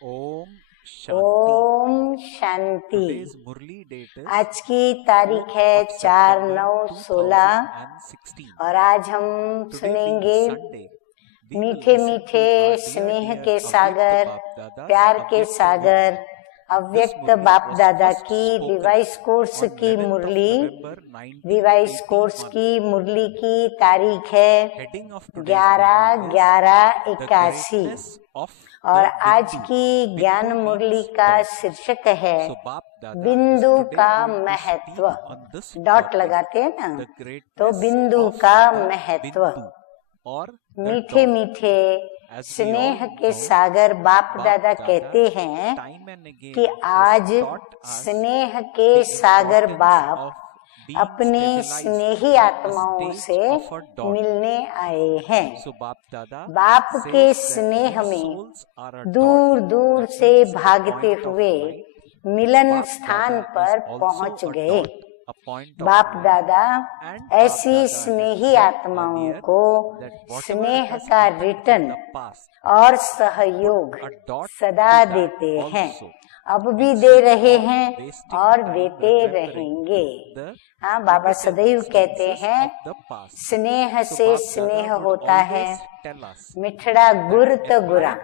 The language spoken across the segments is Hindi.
ओम ओम शांति। आज की तारीख है 4/9/16 और आज हम सुनेंगे मीठे मीठे स्नेह के सागर, प्यार के सागर, अव्यक्त बाप दादा की डिवाइस कोर्स की मुरली। डिवाइस कोर्स की मुरली की तारीख है 11/11/81 और आज की ज्ञान मुरली का शीर्षक है बिंदु का महत्व। डॉट लगाते हैं ना, तो बिंदु का महत्व। और मीठे मीठे स्नेह के सागर बाप दादा कहते हैं कि आज स्नेह के सागर बाप अपने स्नेही आत्माओं से मिलने आए हैं। बाप के स्नेह में दूर दूर से भागते हुए मिलन स्थान पर पहुंच गए। बाप दादा ऐसी स्नेही आत्माओं को स्नेह का रिटर्न और सहयोग सदा देते हैं। अब भी दे रहे हैं और देते रहेंगे। हाँ, बाबा सदैव कहते हैं स्नेह से स्नेह होता है, मिठड़ा गुर तो गुरा।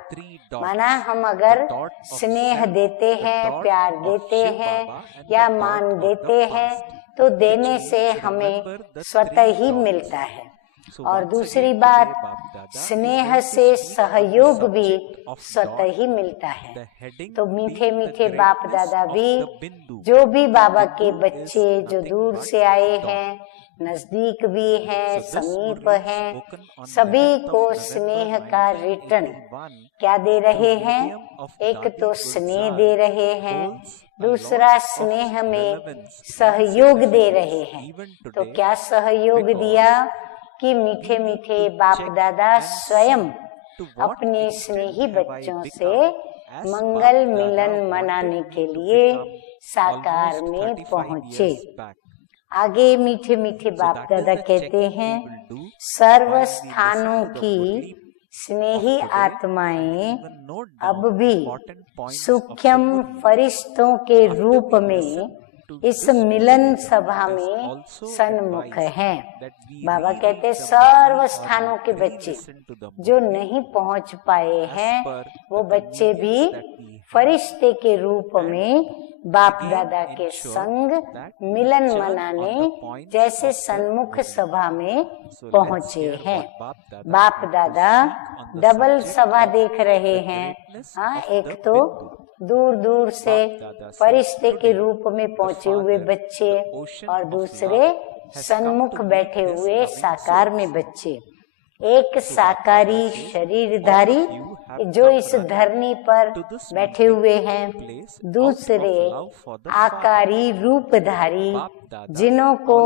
माना हम अगर स्नेह देते हैं, प्यार देते हैं या मान देते हैं तो देने से हमें स्वतः ही मिलता है। और दूसरी बात, स्नेह से सहयोग भी स्वतः ही मिलता है। तो मीठे मीठे बाप दादा भी, जो भी बाबा के बच्चे जो दूर से आए हैं, नजदीक भी हैं, समीप हैं, सभी को स्नेह का रिटर्न क्या दे रहे हैं? एक तो स्नेह दे रहे हैं, दूसरा स्नेह में सहयोग दे रहे हैं। तो क्या सहयोग दिया कि मीठे मीठे बाप दादा स्वयं अपने स्नेही बच्चों से मंगल मिलन मनाने के लिए साकार में पहुंचे। आगे मीठे मीठे बाप दादा कहते हैं सर्व स्थानों की स्नेही आत्माएं अब भी सूक्ष्म फरिश्तों के रूप में इस मिलन सभा में सन्मुख हैं। बाबा कहते सर्व स्थानों के बच्चे जो नहीं पहुंच पाए हैं, वो बच्चे भी फरिश्ते के रूप में बाप दादा के संग मिलन मनाने जैसे सन्मुख सभा में पहुंचे हैं। बाप दादा डबल सभा देख रहे हैं। हाँ, एक तो दूर दूर से फरिश्ते के रूप में पहुंचे हुए बच्चे और दूसरे सन्मुख बैठे हुए साकार में बच्चे। एक साकारी शरीरधारी जो इस धरनी पर बैठे हुए हैं, दूसरे आकारी रूपधारी जिन्हों को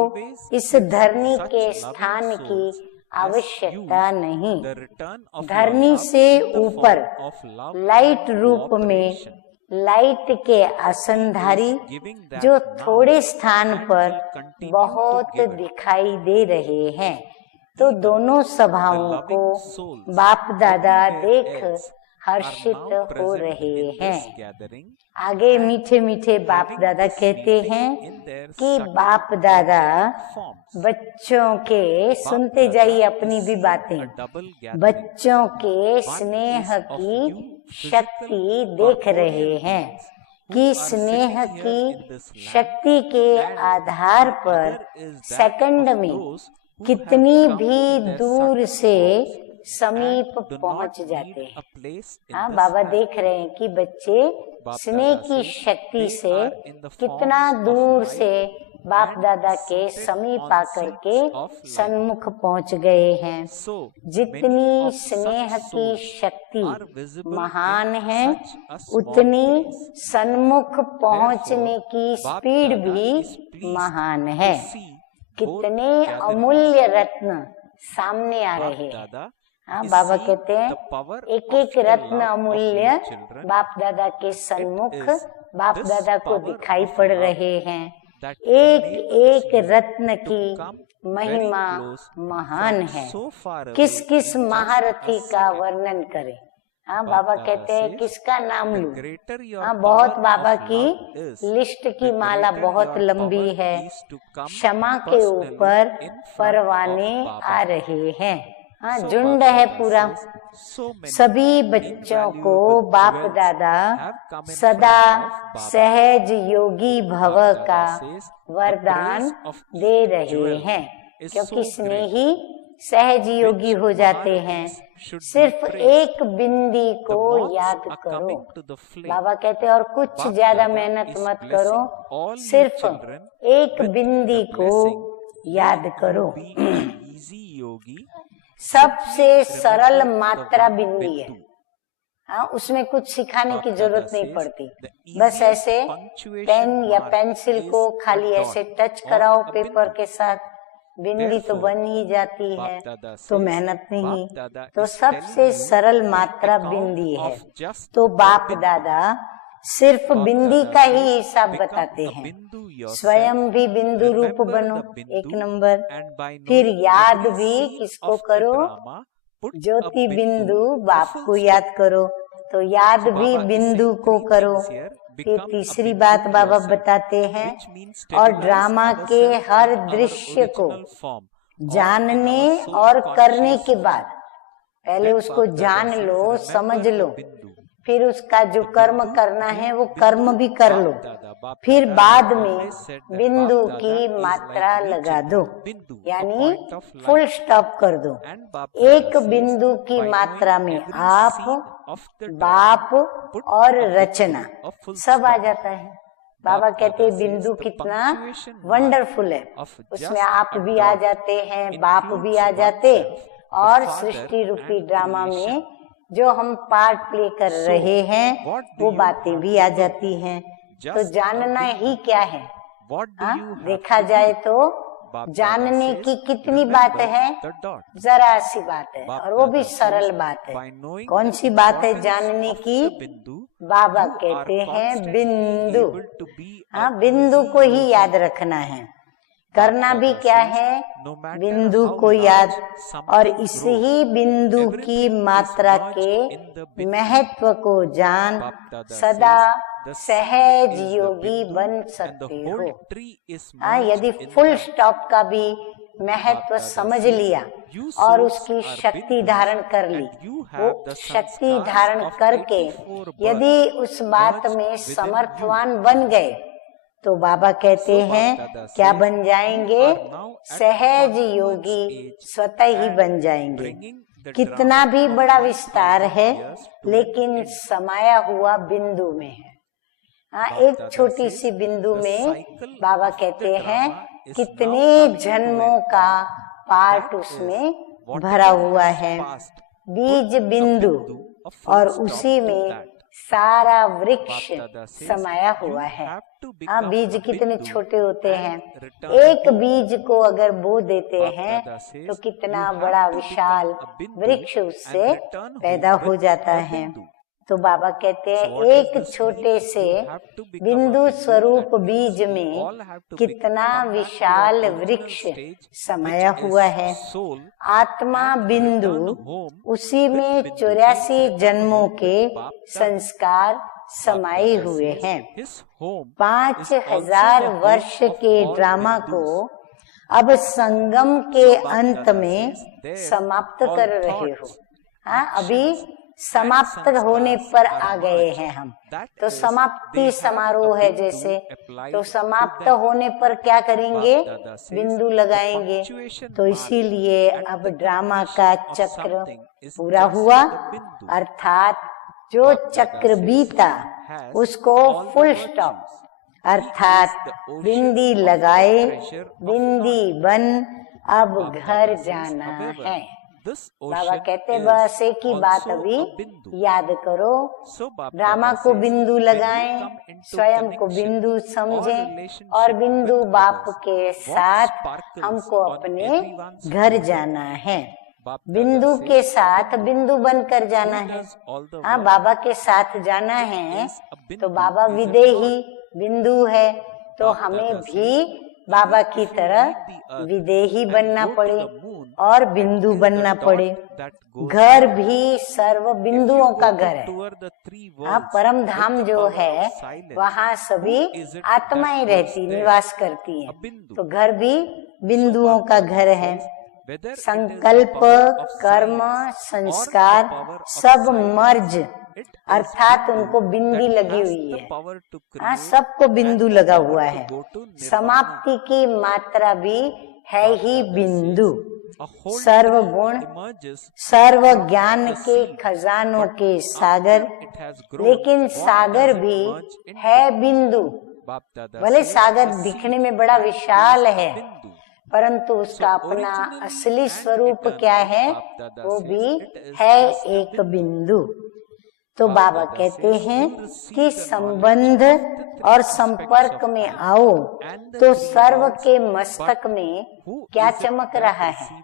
इस धरनी के स्थान की आवश्यकता नहीं। धरनी से ऊपर लाइट रूप में लाइट के आसनधारी जो थोड़े स्थान पर बहुत दिखाई दे रहे हैं। तो दोनों सभाओं को बाप दादा देख हर्षित हो रहे हैं। आगे मीठे मीठे बाप दादा कहते हैं कि बाप दादा बच्चों के, सुनते जाइए अपनी भी बातें, बच्चों के स्नेह की शक्ति देख रहे हैं कि स्नेह की शक्ति के आधार पर सेकंड में कितनी भी दूर से समीप पहुंच जाते हैं। हाँ, बाबा देख रहे हैं कि बच्चे स्नेह की शक्ति से कितना दूर से बाप दादा के समीप आकर के सन्मुख पहुंच गए हैं। जितनी स्नेह की शक्ति महान है, उतनी सन्मुख पहुंचने की स्पीड भी महान है। कितने अमूल्य रत्न सामने आ रहे हैं। हाँ, बाबा कहते हैं एक एक रत्न अमूल्य बाप दादा के सन्मुख बाप दादा को दिखाई पड़ रहे हैं। एक एक रत्न की महिमा महान है। किस किस महारथी का वर्णन करें? हाँ, बाबा कहते हैं किसका नाम लूं? हाँ, बहुत बाबा की लिस्ट की माला बहुत लंबी है। क्षमा के ऊपर परवाने आ रहे हैं। हाँ, झुंड है पूरा। सभी बच्चों को बाप दादा सदा सहज योगी भव का वरदान दे रहे हैं, क्योंकि स्नेही सहज योगी हो जाते हैं। सिर्फ एक बिंदी को याद करो। बाबा कहते हैं और कुछ ज्यादा मेहनत मत करो, सिर्फ एक बिंदी को याद करो। सबसे सरल मात्रा बिंदी है। हाँ, उसमें कुछ सिखाने की जरूरत नहीं पड़ती। बस ऐसे पेन या पेंसिल को खाली ऐसे टच कराओ पेपर के साथ, बिंदी तो बन ही जाती है, तो मेहनत नहीं। तो सबसे सरल मात्रा बिंदी है। तो बाप दादा सिर्फ बिंदी का ही हिसाब बताते हैं। स्वयं भी बिंदु रूप बनो, एक नंबर। फिर याद भी किसको करो? ज्योति बिंदु बाप को याद करो। तो याद भी बिंदु को करो। फिर तीसरी बात बाबा बताते हैं, और ड्रामा के हर दृश्य को जानने और करने के बाद, पहले उसको जान लो, समझ लो, फिर उसका जो कर्म करना है वो कर्म भी कर लो, फिर बाद में बिंदु की मात्रा लगा दो, यानी फुल स्टॉप कर दो। एक बिंदु की मात्रा में आप, बाप और रचना सब आ जाता है। बाबा कहते हैं बिंदु कितना वंडरफुल है, उसमें आप भी आ जाते हैं, बाप भी आ जाते, और सृष्टि रूपी ड्रामा में जो हम पार्ट प्ले कर रहे हैं वो बातें भी आ जाती हैं। तो जानना ही क्या है? देखा जाए तो जानने की कितनी बात है? जरा सी बात है, और वो भी सरल बात है। कौन सी बात है जानने की? बाबा कहते हैं बिंदु। हाँ, बिंदु को ही याद रखना है। करना भी क्या है? बिंदु को याद, और इसी ही बिंदु की मात्रा के महत्व को जान सदा सहज योगी बन सकते हो। हाँ, यदि फुल स्टॉप का भी महत्व समझ लिया और उसकी शक्ति धारण कर ली, वो शक्ति धारण करके यदि उस बात में समर्थवान बन गए, तो बाबा कहते हैं क्या बन जाएंगे? सहज योगी स्वतः ही बन जाएंगे। कितना भी बड़ा विस्तार है, लेकिन समाया हुआ बिंदु में है। हाँ, एक छोटी सी बिंदु में बाबा कहते हैं कितने जन्मों का पार्ट उसमें भरा हुआ है। बीज बिंदु, और उसी में सारा वृक्ष समाया हुआ है। हाँ, बीज कितने छोटे होते हैं। एक बीज को अगर बो देते हैं तो कितना बड़ा विशाल वृक्ष उससे पैदा हो जाता है। तो बाबा कहते हैं एक छोटे से बिंदु स्वरूप बीज में कितना विशाल वृक्ष समाया हुआ है। आत्मा बिंदु, उसी में 84 जन्मों के संस्कार समाये हुए हैं। 5000 वर्ष के ड्रामा को अब संगम के अंत में समाप्त कर रहे हो। हाँ, अभी समाप्त होने पर आ गए हैं हम। तो समाप्ति समारोह है जैसे, तो समाप्त होने पर क्या करेंगे? बिंदु लगाएंगे। तो इसीलिए अब ड्रामा का चक्र पूरा हुआ, अर्थात जो चक्र बीता उसको फुल स्टॉप, अर्थात बिंदी लगाए, बिंदी बन, अब घर जाना है। बाबा कहते बस एक ही बात अभी याद करो, ड्रामा को बिंदु लगाएं, स्वयं को बिंदु समझें, और बिंदु बाप के साथ हमको अपने घर जाना है। बिंदु के साथ बिंदु बनकर जाना है। हाँ, बाबा के साथ जाना है। तो बाबा विदेही बिंदु है, तो हमें भी बाबा की तरह विदेही बनना पड़े। और बिंदु बनना पड़े। घर भी सर्व बिंदुओं का घर है। परम धाम जो है वहाँ सभी आत्माएं रहती, निवास करती हैं, तो घर भी बिंदुओं का घर है। संकल्प, कर्म, संस्कार सब मर्ज, अर्थात उनको बिंदी लगी हुई है। सबको बिंदु लगा हुआ है। समाप्ति की मात्रा भी है ही बिंदु। सर्व गुण, सर्व ज्ञान के खजानों के सागर, लेकिन सागर भी है बिंदु। भले सागर दिखने में बड़ा विशाल है, परंतु उसका अपना असली स्वरूप क्या है, वो भी है एक बिंदु। तो बाबा कहते हैं कि संबंध और संपर्क में आओ तो सर्व के मस्तक में क्या चमक रहा है।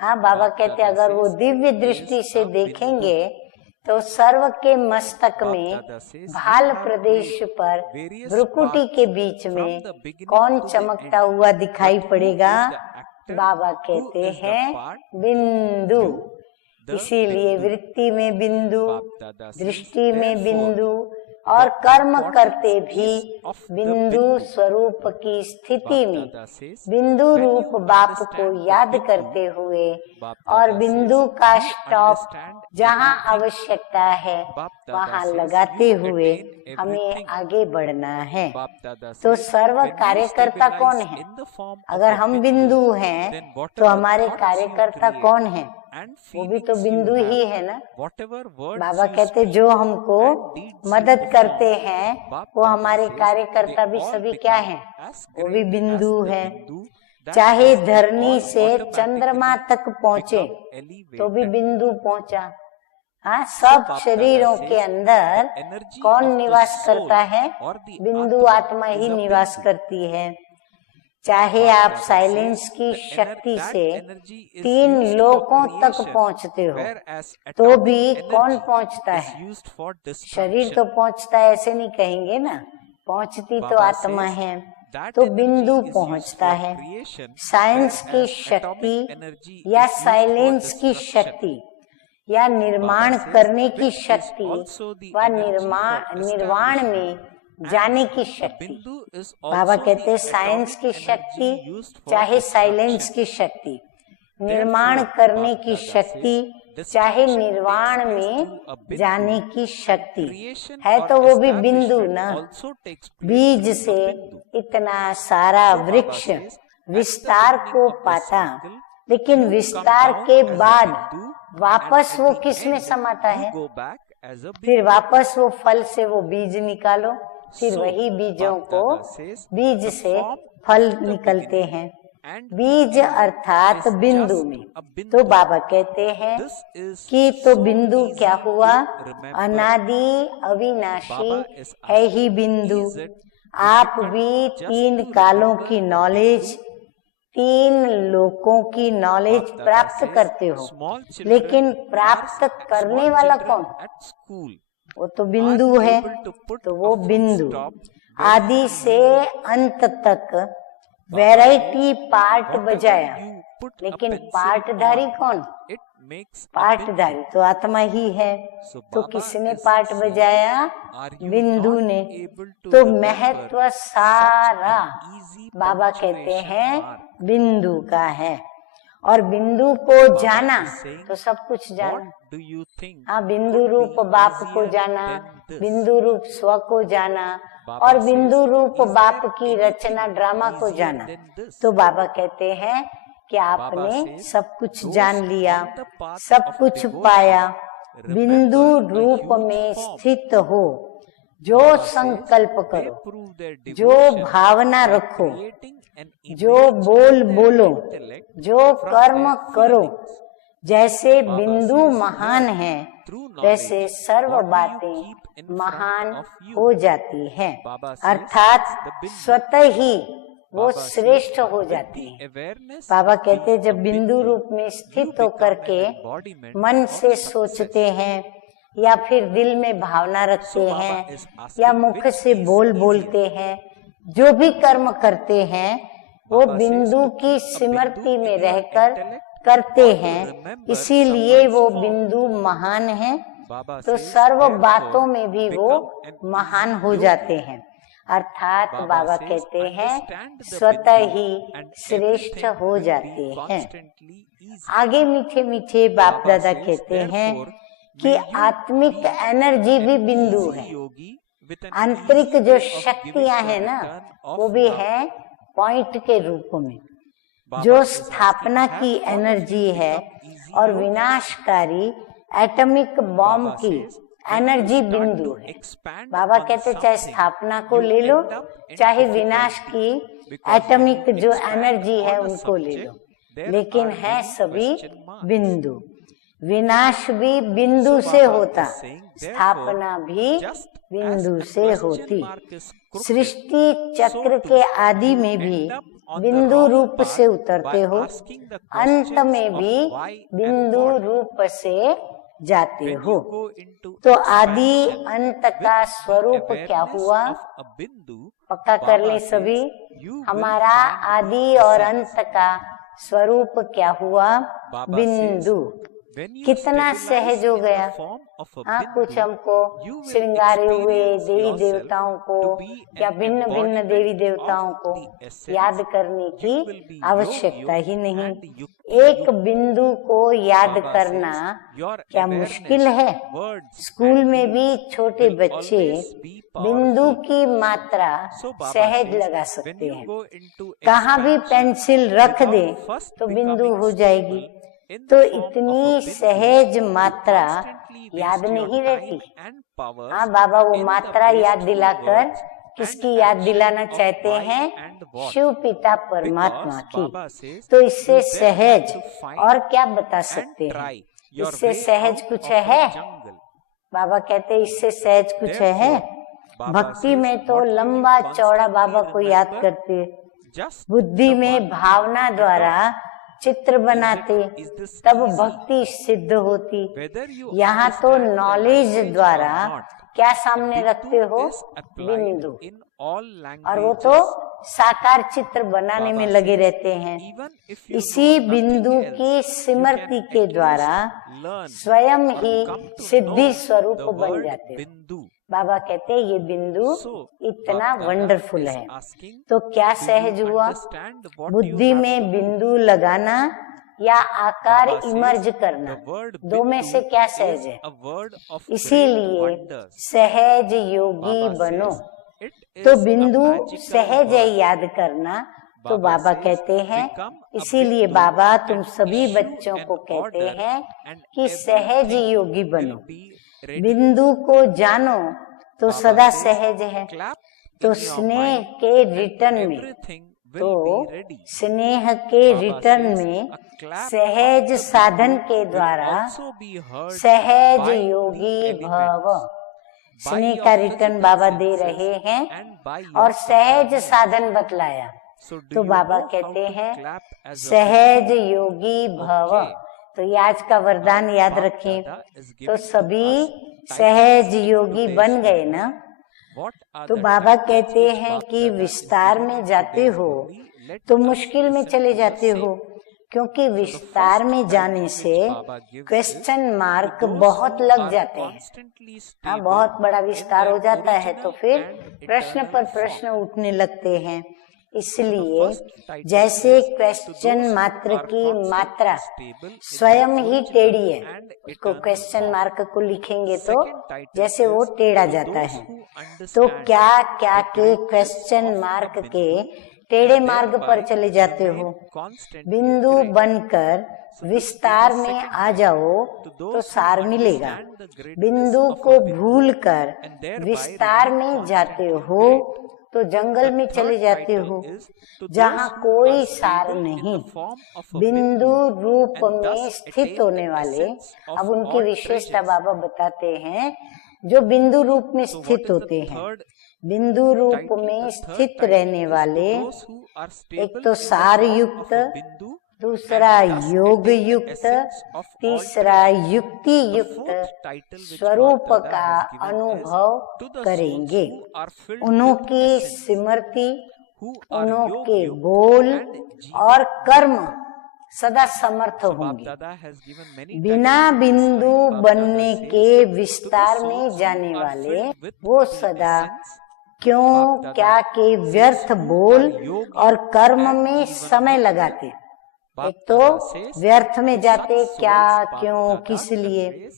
हाँ, बाबा कहते अगर वो दिव्य दृष्टि से देखेंगे तो सर्व के मस्तक में भाल प्रदेश पर भ्रुकुटी के बीच में कौन चमकता हुआ दिखाई पड़ेगा। बाबा कहते हैं बिंदु। इसीलिए वृत्ति में बिंदु, दृष्टि में बिंदु और कर्म करते भी बिंदु स्वरूप की स्थिति में बिंदु रूप बाप को याद करते हुए और बिंदु का स्टॉप जहाँ आवश्यकता है वहाँ लगाते हुए हमें आगे बढ़ना है। तो सर्व कार्यकर्ता कौन है? अगर हम बिंदु हैं तो हमारे कार्यकर्ता कौन है? वो भी तो बिंदु ही है ना। बाबा कहते जो हमको मदद करते हैं वो हमारे कार्यकर्ता भी सभी क्या हैं? वो भी बिंदु है। चाहे धरनी से चंद्रमा तक पहुँचे तो भी बिंदु पहुँचा। हाँ, सब शरीरों के अंदर कौन निवास करता है? बिंदु आत्मा ही निवास करती है। चाहे आप साइलेंस की शक्ति से 3 लोकों तक पहुंचते हो तो भी कौन पहुंचता है? शरीर तो पहुंचता है, ऐसे नहीं कहेंगे ना, पहुंचती तो आत्मा है। तो बिंदु पहुंचता है। साइंस की शक्ति या साइलेंस की शक्ति या निर्माण करने की शक्ति व निर्वाण में जाने की शक्ति। बाबा कहते हैं साइंस की शक्ति चाहे साइलेंस की शक्ति, निर्माण करने की शक्ति चाहे निर्वाण में जाने की शक्ति है, तो वो भी बिंदु ना। बीज से इतना सारा वृक्ष विस्तार को पाता, लेकिन विस्तार के बाद वापस वो किस में समाता है? फिर वापस वो फल से वो बीज निकालो, फिर वही बीजों को बीज से फल निकलते हैं। बीज अर्थात बिंदु में। तो बाबा कहते हैं कि तो बिंदु क्या हुआ? अनादि अविनाशी है ही बिंदु। आप भी 3 कालों की नॉलेज, 3 लोकों की नॉलेज प्राप्त करते हो, लेकिन प्राप्त करने वाला कौन? वो तो बिंदु है। तो वो बिंदु आदि से अंत तक वैरायटी पार्ट बजाया, लेकिन पार्टधारी कौन? पार्टधारी तो आत्मा ही है। तो किसने पार्ट बजाया? बिंदु ने। तो महत्व सारा बाबा कहते हैं बिंदु का है। और बिंदु को जाना तो सब कुछ जाना। हाँ, बिंदु रूप बाप को जाना, बिंदु रूप स्व को जाना और बिंदु रूप बाप की रचना ड्रामा को जाना। तो बाबा कहते हैं कि आपने सब कुछ जान लिया, सब कुछ पाया। बिंदु रूप में स्थित हो, जो संकल्प करो, जो भावना रखो, जो बोल बोलो, जो कर्म करो, जैसे बिंदु महान है वैसे सर्व बातें महान हो जाती हैं, अर्थात स्वतः ही वो श्रेष्ठ हो जाती है। बाबा कहते हैं जब बिंदु रूप में स्थित होकर के मन से सोचते हैं या फिर दिल में भावना रखते हैं या मुख से बोलते हैं, जो भी कर्म करते हैं वो बिंदु की स्मृति में रहकर करते हैं, इसीलिए वो बिंदु महान है, तो सर्व बातों में भी वो महान हो जाते हैं। अर्थात बाबा कहते हैं स्वतः ही श्रेष्ठ हो जाते हैं। आगे मीठे मीठे बाप दादा कहते हैं कि आत्मिक एनर्जी भी बिंदु है, आंतरिक जो शक्तियां हैं ना वो भी है पॉइंट के रूप में। जो स्थापना की एनर्जी है और विनाशकारी एटॉमिक बॉम्ब की एनर्जी बिंदु है। बाबा कहते चाहे स्थापना को ले लो, चाहे विनाश की एटॉमिक जो एनर्जी है उनको ले लो, लेकिन है सभी बिंदु। विनाश भी बिंदु से होता, स्थापना भी बिंदु से होती। सृष्टि चक्र के आदि में भी बिंदु रूप से उतरते हो, अंत में भी बिंदु रूप से जाते हो। तो आदि अंत का स्वरूप क्या हुआ, पक्का कर ले सभी। हमारा आदि और अंत का स्वरूप क्या हुआ, बिंदु। कितना सहज हो गया। हाँ, कुछ हमको श्रृंगारे हुए देवी देवताओं को या भिन्न भिन्न देवी देवताओं को याद करने की आवश्यकता ही नहीं। एक बिंदु को याद करना क्या मुश्किल है। स्कूल में भी छोटे बच्चे बिंदु की मात्रा सहज लगा सकते हैं। कहाँ भी पेंसिल रख दे तो बिंदु हो जाएगी। तो इतनी सहज मात्रा याद नहीं रहती। हाँ बाबा, वो मात्रा याद दिलाकर किसकी याद दिलाना चाहते हैं, शिव पिता परमात्मा की। तो इससे सहज और क्या बता सकते हैं, इससे सहज कुछ है। बाबा कहते इससे सहज कुछ है। भक्ति में तो लंबा चौड़ा बाबा को याद करते, बुद्धि में भावना द्वारा चित्र बनाते, तब भक्ति सिद्ध होती। यहाँ तो नॉलेज द्वारा क्या सामने रखते हो, बिंदु, और वो तो साकार चित्र बनाने में लगे रहते हैं। इसी बिंदु की स्मृति के द्वारा स्वयं ही सिद्धि स्वरूप बन जाते हो। बाबा कहते हैं ये बिंदु इतना वंडरफुल है। तो क्या सहज हुआ, बुद्धि में बिंदु लगाना या आकार इमर्ज करना, दो में से क्या सहज है। इसीलिए सहज योगी बनो। तो बिंदु सहज है याद करना। तो बाबा कहते हैं, इसीलिए बाबा तुम सभी बच्चों को कहते हैं कि सहज योगी बनो। बिंदु को जानो तो सदा सहज है। तो स्नेह के रिटर्न में, तो स्नेह के रिटर्न में सहज साधन के द्वारा सहज योगी भव। स्नेह का रिटर्न बाबा दे रहे हैं और सहज साधन बतलाया। तो बाबा कहते हैं सहज योगी भव। तो ये आज का वरदान याद रखें। तो सभी सहज योगी बन गए ना। तो बाबा कहते हैं कि विस्तार में जाते हो तो मुश्किल में चले जाते हो, क्योंकि विस्तार में जाने से क्वेश्चन मार्क बहुत लग जाते हैं। हाँ, बहुत बड़ा विस्तार हो जाता है तो फिर प्रश्न पर प्रश्न उठने लगते हैं। इसलिए जैसे क्वेश्चन मात्र की मात्रा स्वयं ही टेढ़ी है, उसको क्वेश्चन मार्क को लिखेंगे तो जैसे वो टेढ़ा जाता है। तो क्या क्या के क्वेश्चन मार्क के टेढ़े मार्ग पर चले जाते हो। बिंदु बनकर विस्तार में आ जाओ तो सार मिलेगा। बिंदु को भूलकर विस्तार में जाते हो तो जंगल में चले जाते हो जहाँ कोई सार नहीं। बिंदु रूप में स्थित होने वाले, अब उनकी विशेषता बाबा बताते हैं, जो बिंदु रूप में स्थित होते हैं। बिंदु रूप में स्थित रहने वाले, एक तो सार युक्त, दूसरा योग युक्त, तीसरा युक्ति युक्त स्वरूप का अनुभव करेंगे। उनकी स्मृति, उनके बोल और कर्म सदा समर्थ होंगे। बिना बिंदु बनने के विस्तार में जाने वाले वो सदा क्यों क्या के व्यर्थ बोल और कर्म में समय लगाते। एक तो व्यर्थ में जाते, क्या क्यों किस लिए,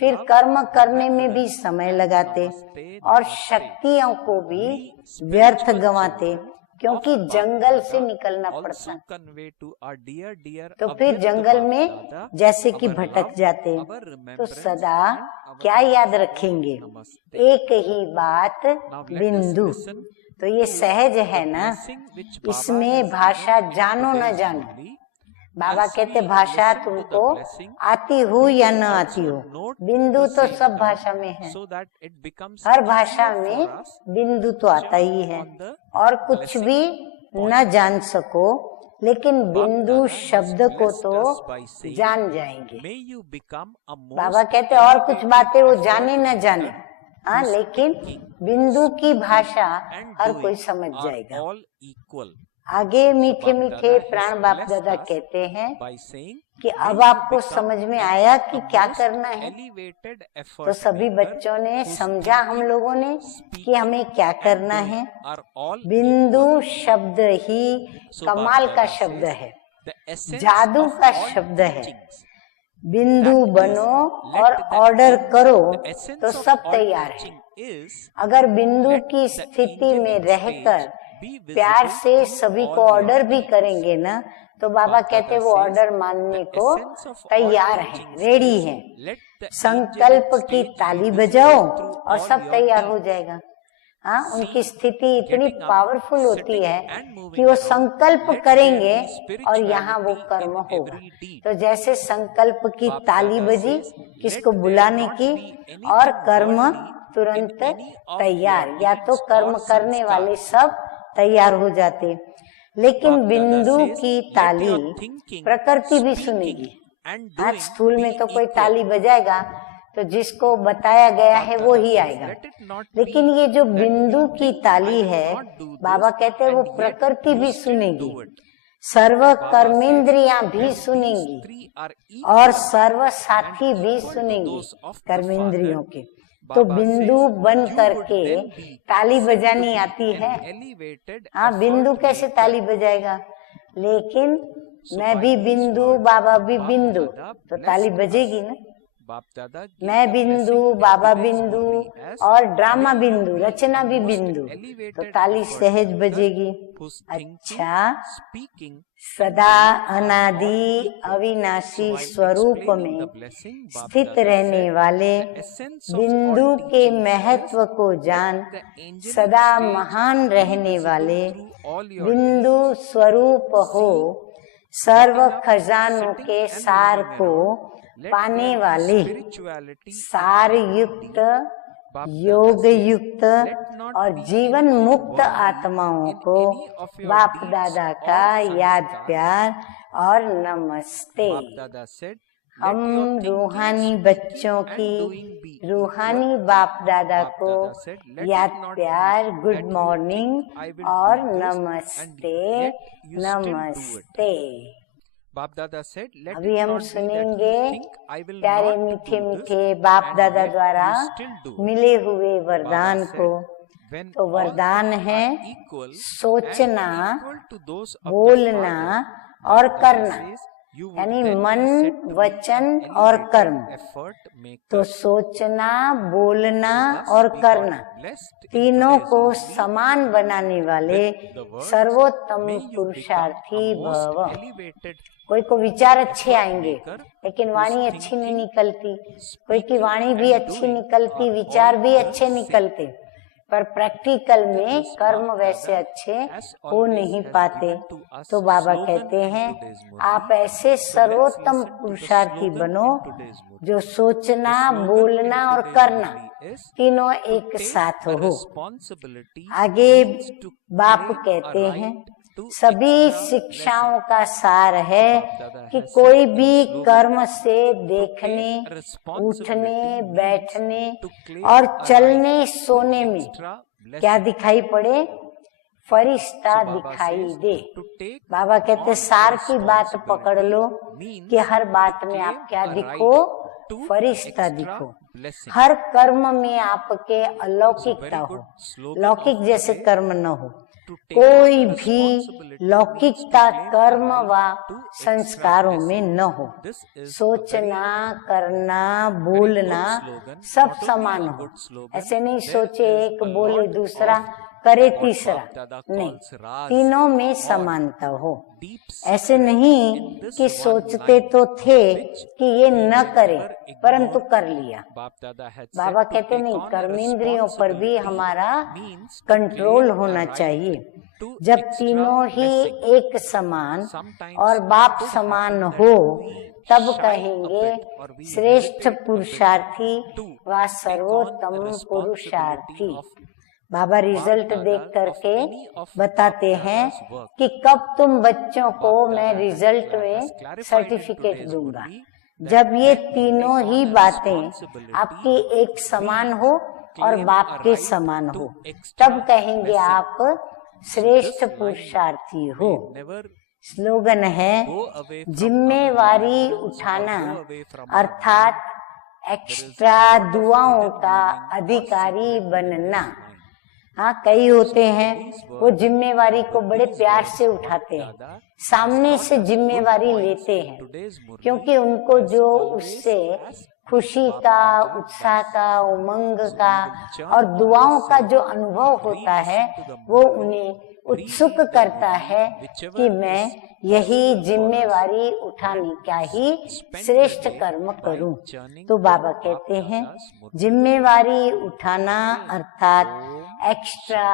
फिर कर्म करने में भी समय लगाते और शक्तियों को भी व्यर्थ गंवाते, क्योंकि जंगल से निकलना पड़ता। तो फिर जंगल में जैसे कि भटक जाते। तो सदा क्या याद रखेंगे, एक ही बात बिंदु। तो ये सहज है ना, इसमें भाषा जानो न जानो। बाबा कहते भाषा तुमको आती हो या न आती हो, बिंदु तो सब भाषा में है। हर भाषा में बिंदु तो आता ही है। और कुछ भी न जान सको, लेकिन बिंदु शब्द को तो जान जाएंगे। बाबा कहते और कुछ बातें वो जाने न जाने, हाँ, लेकिन बिंदु की भाषा हर कोई समझ जाएगा। आगे मीठे मीठे प्राण बाप दादा कहते हैं कि अब आपको समझ में आया कि क्या करना है। तो सभी बच्चों ने समझा, हम लोगों ने, कि हमें क्या करना है। बिंदु शब्द ही कमाल का शब्द है, जादू का शब्द है। बिंदु बनो और ऑर्डर करो तो सब तैयार है। अगर बिंदु की स्थिति में रहकर प्यार से सभी को ऑर्डर भी करेंगे ना, तो बाबा कहते वो ऑर्डर मानने को तैयार है, रेडी है। संकल्प की ताली बजाओ और सब तैयार हो जाएगा। हाँ, उनकी स्थिति इतनी पावरफुल होती है कि वो संकल्प करेंगे और यहाँ वो कर्म होगा। तो जैसे संकल्प की ताली बजी किसको बुलाने की, और कर्म तुरंत तैयार, या तो कर्म करने वाले सब तैयार हो जाते। लेकिन बिंदु की ताली प्रकृति भी सुनेगी। आज स्थूल में तो कोई ताली बजाएगा तो जिसको बताया गया है वो ही आएगा, लेकिन ये जो बिंदु की ताली है, बाबा कहते हैं वो प्रकृति भी सुनेगी, सर्व कर्मेंद्रियां भी सुनेंगी और सर्व साथी भी सुनेंगे कर्मेंद्रियों के। तो बिंदु बन करके ताली बजानी आती है। हाँ, बिंदु कैसे ताली बजाएगा, लेकिन मैं भी बिंदु, बाबा भी बिंदु, तो ताली बजेगी ना। मैं बिंदु, बाबा बिंदु और ड्रामा बिंदु, रचना भी बिंदु, तो ताली सहज बजेगी। अच्छा, सदा अनादि अविनाशी स्वरूप में स्थित रहने वाले बिंदु के महत्व को जान, सदा महान रहने वाले बिंदु स्वरूप हो, सर्व खजानों के सार को पाने वाले सार युक्त, योग युक्त और जीवन मुक्त आत्माओं को बाप दादा का याद प्यार और नमस्ते। हम रूहानी बच्चों की रूहानी बाप दादा को याद प्यार, गुड मॉर्निंग और नमस्ते नमस्ते। अभी हम सुनेंगे प्यारे मीठे मीठे बाप दादा द्वारा मिले हुए वरदान को। तो वरदान है सोचना, बोलना और करना, यानी मन, वचन और कर्म। तो सोचना, बोलना और करना, तीनों को समान बनाने वाले सर्वोत्तम पुरुषार्थी भव। कोई को विचार अच्छे आएंगे लेकिन वाणी अच्छी नहीं निकलती, कोई की वाणी भी अच्छी निकलती, विचार भी अच्छे निकलते, पर प्रैक्टिकल में कर्म वैसे अच्छे हो नहीं पाते। तो बाबा कहते हैं आप ऐसे सर्वोत्तम पुरुषार्थी बनो जो सोचना, बोलना और करना तीनों एक साथ हो। आगे बाप कहते हैं सभी शिक्षाओं का सार है कि कोई भी कर्म से देखने, उठने, बैठने और चलने सोने में क्या दिखाई पड़े, फरिश्ता दिखाई दे। बाबा कहते सार की बात पकड़ लो कि हर बात में आप क्या दिखो, फरिश्ता दिखो। हर कर्म में आपके अलौकिकता हो, लौकिक जैसे कर्म न हो। कोई भी लौकिकता कर्म व संस्कारों में न हो। सोचना, करना, बोलना सब समान हो। ऐसे नहीं सोचे एक, बोले दूसरा, करे तीसरा, नहीं, तीनों में समानता हो। ऐसे नहीं कि सोचते तो थे कि ये न करे परंतु कर लिया। बाबा कहते नहीं, कर्मेंद्रियों पर भी हमारा कंट्रोल होना चाहिए। जब तीनों ही एक समान और बाप समान हो तब कहेंगे श्रेष्ठ पुरुषार्थी व सर्वोत्तम पुरुषार्थी। बाबा रिजल्ट देख करके बताते हैं कि कब तुम बच्चों को मैं रिजल्ट में सर्टिफिकेट दूंगा, जब ये तीनों ही बातें आपकी एक समान हो और बाप के समान हो, तब कहेंगे आप श्रेष्ठ पुरुषार्थी हो। स्लोगन है जिम्मेवारी उठाना अर्थात एक्स्ट्रा दुआओं का अधिकारी बनना। हाँ, कई होते हैं वो जिम्मेवारी को बड़े प्यार से उठाते हैं, सामने से जिम्मेवारी लेते हैं, क्योंकि उनको जो उससे खुशी का, उत्साह का, उमंग का और दुआओं का जो अनुभव होता है वो उन्हें उत्सुक करता है कि मैं यही जिम्मेवारी उठाने का ही श्रेष्ठ कर्म करूं। तो बाबा कहते हैं जिम्मेवारी उठाना अर्थात एक्स्ट्रा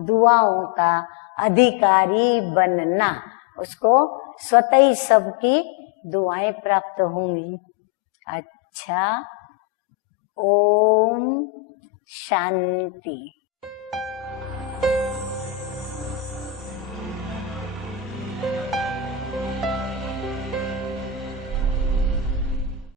दुआओं का अधिकारी बनना, उसको स्वतः ही सबकी दुआएं प्राप्त होंगी। अच्छा, ओम शांति।